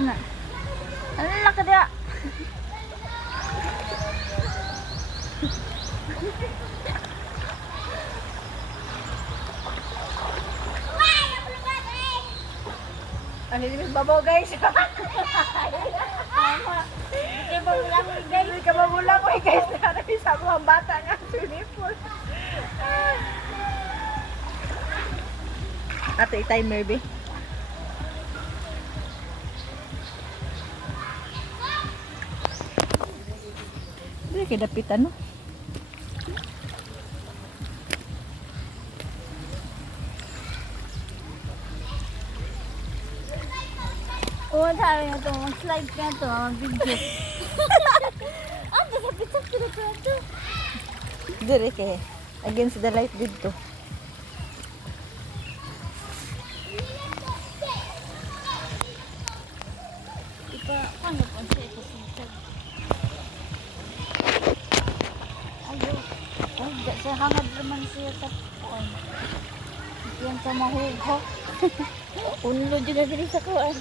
na. Ang laki dia. Ano din babaw guys? Hindi ka magulang ko guys. Narami sa mga bata nga sunipol. Ato i-timer be. Hindi kaya dapitan no? Oo, sabi nga ito, mag-slide ka ito, mag-video. Ah, nasapit-sap ko na ito. Dire kay against the light dito. Ano po siya ito siya? Ayaw. Ay, sa hangad naman siya sa kuwan. Yan sa mahugho. Unlo dyan na din sa kuwan.